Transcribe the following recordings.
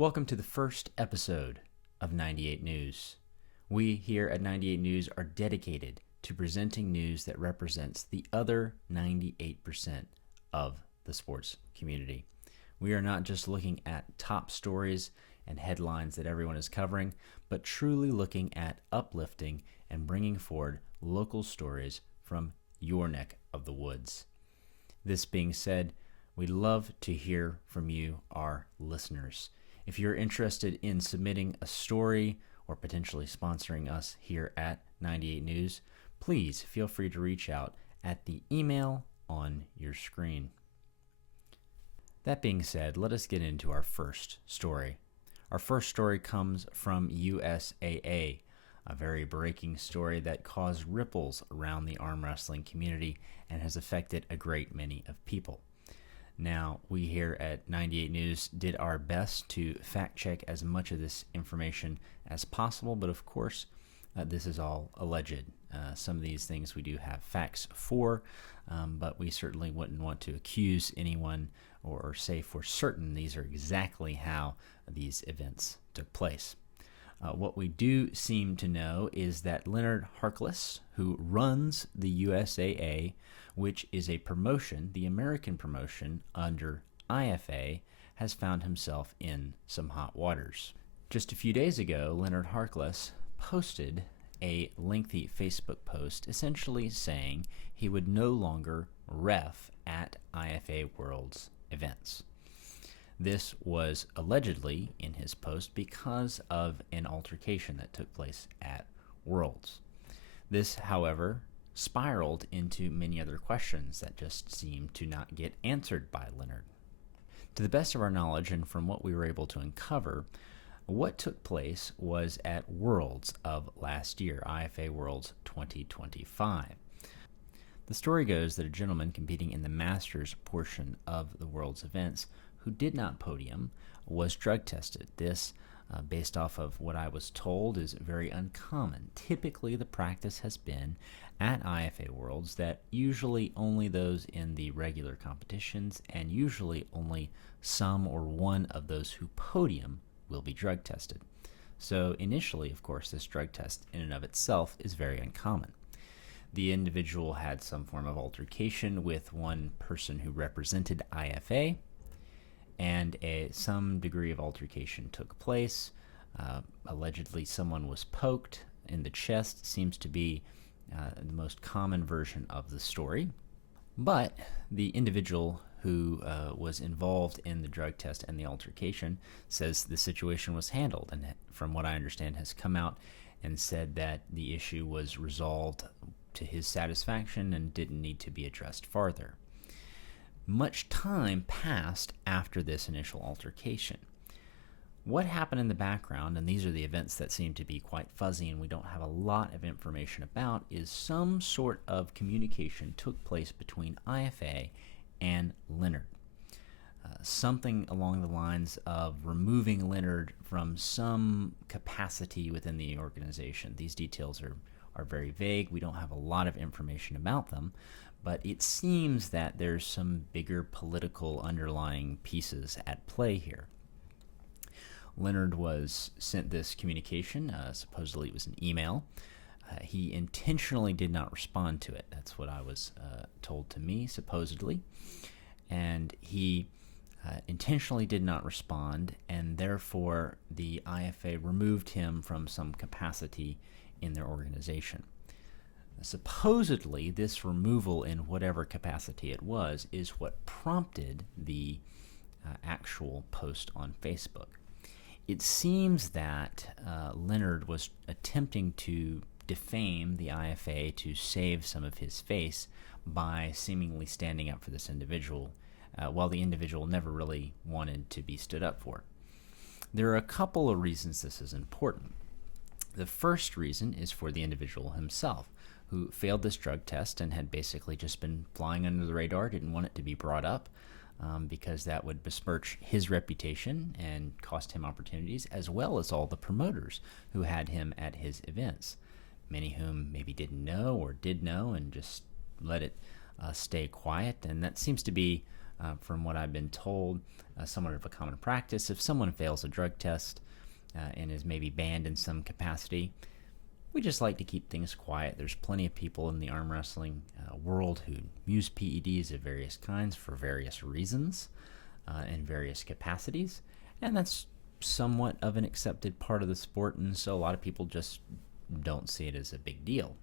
Welcome to the first episode of 98 News. We here at 98 News are dedicated to presenting news that represents the other 98% of the sports community. We are not just looking at top stories and headlines that everyone is covering, but truly looking at uplifting and bringing forward local stories from your neck of the woods. This being said, we love to hear from you, our listeners. If you're interested in submitting a story or potentially sponsoring us here at 98 News, please feel free to reach out at the email on your screen. That being said, let us get into our first story. Our first story comes from USAA, a very breaking story that caused ripples around the arm wrestling community and has affected a great many of people. Now, we here at 98 News did our best to fact check as much of this information as possible, but of course, this is all alleged. Some of these things we do have facts for, but we certainly wouldn't want to accuse anyone or say for certain these are exactly how these events took place. What we do seem to know is that Leonard Harkless, who runs the USAA, which is a promotion, the American promotion under IFA, has found himself in some hot waters. Just a few days ago, Leonard Harkless posted a lengthy Facebook post essentially saying he would no longer ref at IFA Worlds events. This was allegedly in his post because of an altercation that took place at Worlds. This, however, spiraled into many other questions that just seemed to not get answered by Leonard. To the best of our knowledge and from what we were able to uncover, what took place was at Worlds of last year, IFA Worlds 2025. The story goes that a gentleman competing in the Masters portion of the Worlds events who did not podium was drug tested. This, based off of what I was told, is very uncommon. Typically, the practice has been at IFA Worlds that usually only those in the regular competitions and usually only some or one of those who podium will be drug tested. So initially, of course, this drug test in and of itself is very uncommon. The individual had some form of altercation with one person who represented IFA, and some degree of altercation took place. Allegedly, someone was poked in the chest. Seems to be the most common version of the story. But the individual who was involved in the drug test and the altercation says the situation was handled, and from what I understand has come out and said that the issue was resolved to his satisfaction and didn't need to be addressed farther. Much time passed after this initial altercation. What happened in the background, and these are the events that seem to be quite fuzzy and we don't have a lot of information about, is some sort of communication took place between IFA and Leonard. Something along the lines of removing Leonard from some capacity within the organization. These details are very vague. We don't have a lot of information about them, but it seems that there's some bigger political underlying pieces at play here. Leonard was sent this communication. Supposedly it was an email. He intentionally did not respond to it. That's what I was told to me, supposedly. And he intentionally did not respond, and therefore the IFA removed him from some capacity in their organization. Supposedly, this removal in whatever capacity it was is what prompted the actual post on Facebook. It seems that Leonard was attempting to defame the IFA to save some of his face by seemingly standing up for this individual, while the individual never really wanted to be stood up for. There are a couple of reasons this is important. The first reason is for the individual himself, who failed this drug test and had basically just been flying under the radar, didn't want it to be brought up because that would besmirch his reputation and cost him opportunities, as well as all the promoters who had him at his events, many whom maybe didn't know or did know and just let it stay quiet. And that seems to be From what I've been told, somewhat of a common practice. If someone fails a drug test and is maybe banned in some capacity, we just like to keep things quiet. There's plenty of people in the arm wrestling world who use PEDs of various kinds for various reasons in various capacities, and that's somewhat of an accepted part of the sport, and so a lot of people just don't see it as a big deal.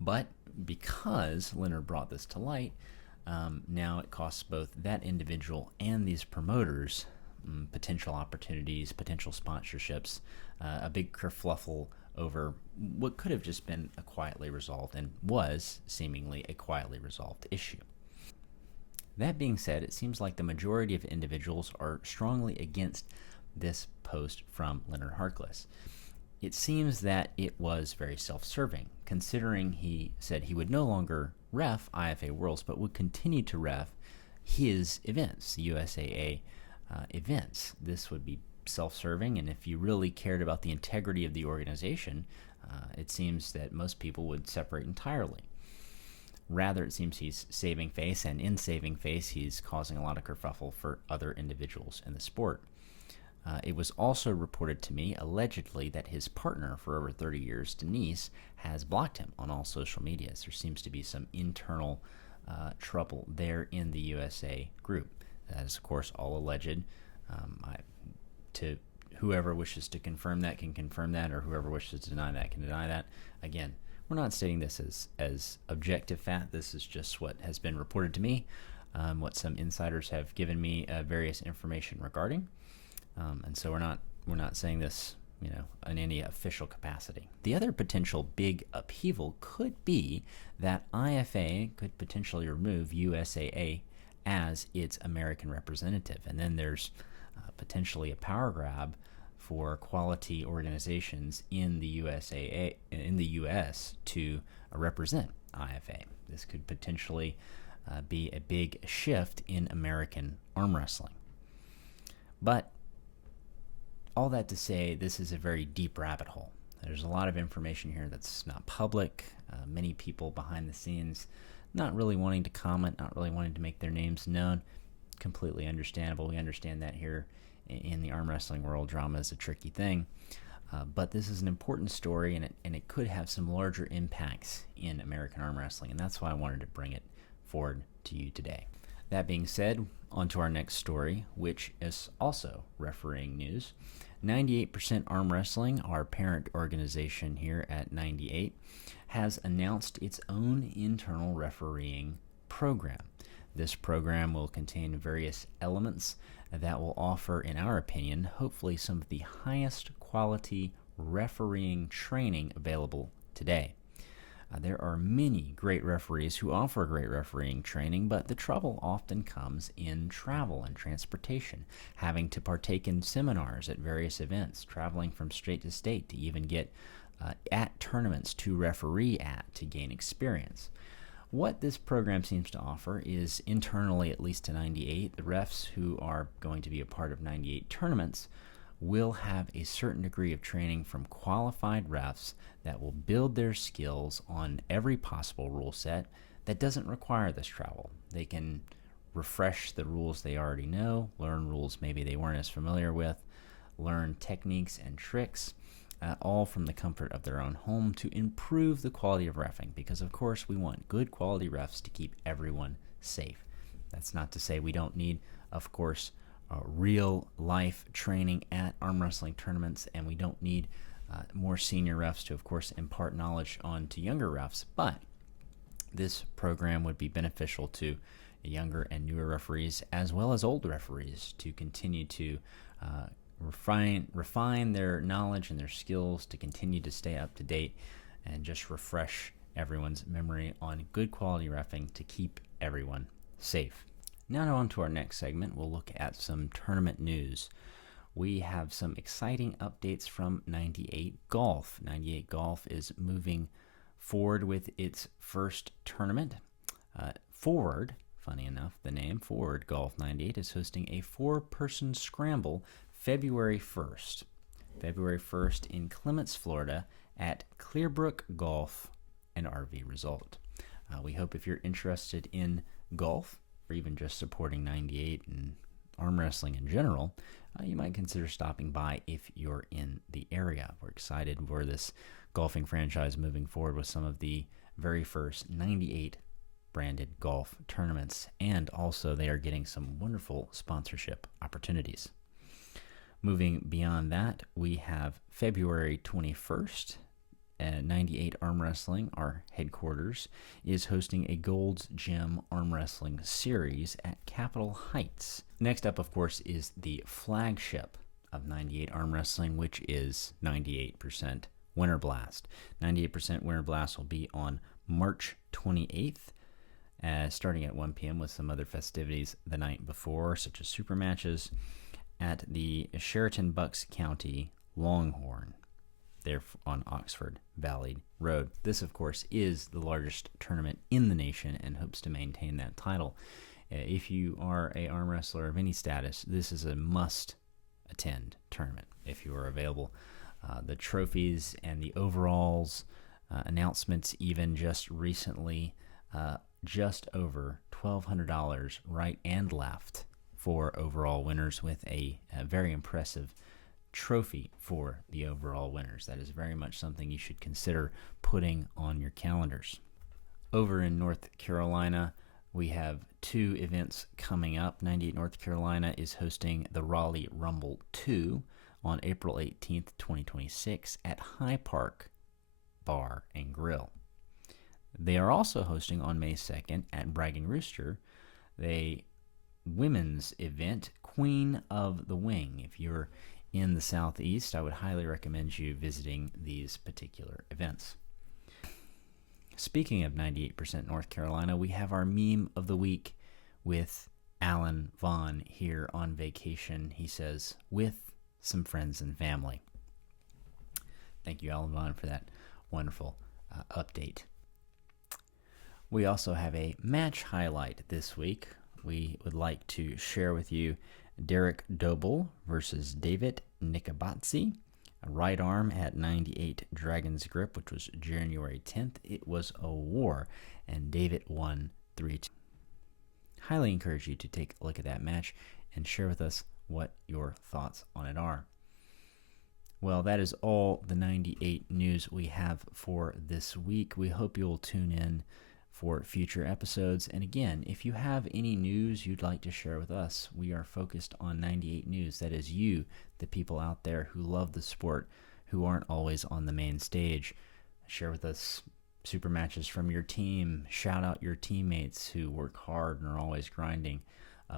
But because Leonard brought this to light, now it costs both that individual and these promoters potential opportunities, potential sponsorships, a big kerfluffle over what could have just been a quietly resolved and was seemingly a quietly resolved issue. That being said, it seems like the majority of individuals are strongly against this post from Leonard Harkless. It seems that it was very self-serving, considering he said he would no longer ref IFA Worlds, but would continue to ref his events, USAA events. This would be self-serving, and if you really cared about the integrity of the organization, it seems that most people would separate entirely. Rather, it seems he's saving face, and in saving face, he's causing a lot of kerfuffle for other individuals in the sport. It was also reported to me, allegedly, that his partner for over 30 years, Denise, has blocked him on all social medias. There seems to be some internal trouble there in the USA group. That is, of course, all alleged. To whoever wishes to confirm that can confirm that, or whoever wishes to deny that can deny that. Again, we're not stating this as objective fact. This is just what has been reported to me, what some insiders have given me various information regarding. And so we're not saying this, in any official capacity. The other potential big upheaval could be that IFA could potentially remove USAA as its American representative, and then there's potentially a power grab for quality organizations in the USAA in the U.S. to represent IFA. This could potentially be a big shift in American arm wrestling. But all that to say, this is a very deep rabbit hole. There's a lot of information here that's not public. Many people behind the scenes not really wanting to comment, not really wanting to make their names known. Completely understandable. We understand that here in the arm wrestling world. Drama is a tricky thing. But this is an important story, and it could have some larger impacts in American arm wrestling, and that's why I wanted to bring it forward to you today. That being said, on to our next story, which is also refereeing news. 98% Arm Wrestling, our parent organization here at 98, has announced its own internal refereeing program. This program will contain various elements that will offer, in our opinion, hopefully some of the highest quality refereeing training available today. There are many great referees who offer great refereeing training, but the trouble often comes in travel and transportation, having to partake in seminars at various events, traveling from state to state to even get at tournaments to referee at to gain experience. What this program seems to offer is, internally at least to 98, the refs who are going to be a part of 98 tournaments will have a certain degree of training from qualified refs that will build their skills on every possible rule set that doesn't require this travel. They can refresh the rules they already know, learn rules maybe they weren't as familiar with, learn techniques and tricks, all from the comfort of their own home to improve the quality of reffing, because of course we want good quality refs to keep everyone safe. That's not to say we don't need, of course, real life training at arm wrestling tournaments, and we don't need more senior refs to, of course, impart knowledge on to younger refs, but this program would be beneficial to younger and newer referees as well as old referees to continue to refine their knowledge and their skills, to continue to stay up to date and just refresh everyone's memory on good quality reffing to keep everyone safe. Now on to our next segment. We'll look at some tournament news. We have some exciting updates from 98 Golf. 98 Golf is moving forward with its first tournament. Forward, funny enough, the name Forward Golf 98 is hosting a 4-person scramble February 1st. February 1st in Clements, Florida at Clearbrook Golf and RV Resort. We hope if you're interested in golf, or even just supporting 98 and arm wrestling in general, you might consider stopping by if you're in the area. We're excited for this golfing franchise moving forward with some of the very first 98 branded golf tournaments, and also they are getting some wonderful sponsorship opportunities. Moving beyond that, we have February 21st. 98 Arm Wrestling, our headquarters, is hosting a Gold's Gym Arm Wrestling series at Capitol Heights. Next up, of course, is the flagship of 98 Arm Wrestling, which is 98% Winter Blast. 98% Winter Blast will be on March 28th, starting at 1 p.m. with some other festivities the night before, such as super matches at the Sheraton Bucks County Longhorn, there on Oxford Valley Road. This, of course, is the largest tournament in the nation and hopes to maintain that title. If you are an arm wrestler of any status, this is a must-attend tournament if you are available. The trophies and the overalls, announcements even just recently, just over $1,200 right and left for overall winners, with a very impressive trophy for the overall winners. That is very much something you should consider putting on your calendars. Over in North Carolina, we have two events coming up. 98 North Carolina is hosting the Raleigh Rumble 2 on April 18th, 2026 at High Park Bar and Grill. They are also hosting on May 2nd at Bragging Rooster the women's event, Queen of the Wing. If you're in the Southeast, I would highly recommend you visiting these particular events. Speaking of 98% North Carolina, we have our meme of the week with Alan Vaughn here on vacation. He says, with some friends and family. Thank you, Alan Vaughn, for that wonderful update. We also have a match highlight this week. We would like to share with you Derek Doble versus David Nikabatsi, a right arm at 98 Dragon's Grip, which was January 10th. It was a war, and David won 3-2. Highly encourage you to take a look at that match and share with us what your thoughts on it are. Well, that is all the 98 news we have for this week. We hope you'll tune in for future episodes. And again, if you have any news you'd like to share with us, we are focused on 98 News. That is you, the people out there who love the sport, who aren't always on the main stage. Share with us super matches from your team. Shout out your teammates who work hard and are always grinding.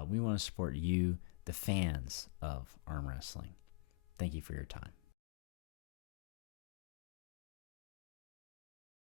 We want to support you, the fans of arm wrestling. Thank you for your time.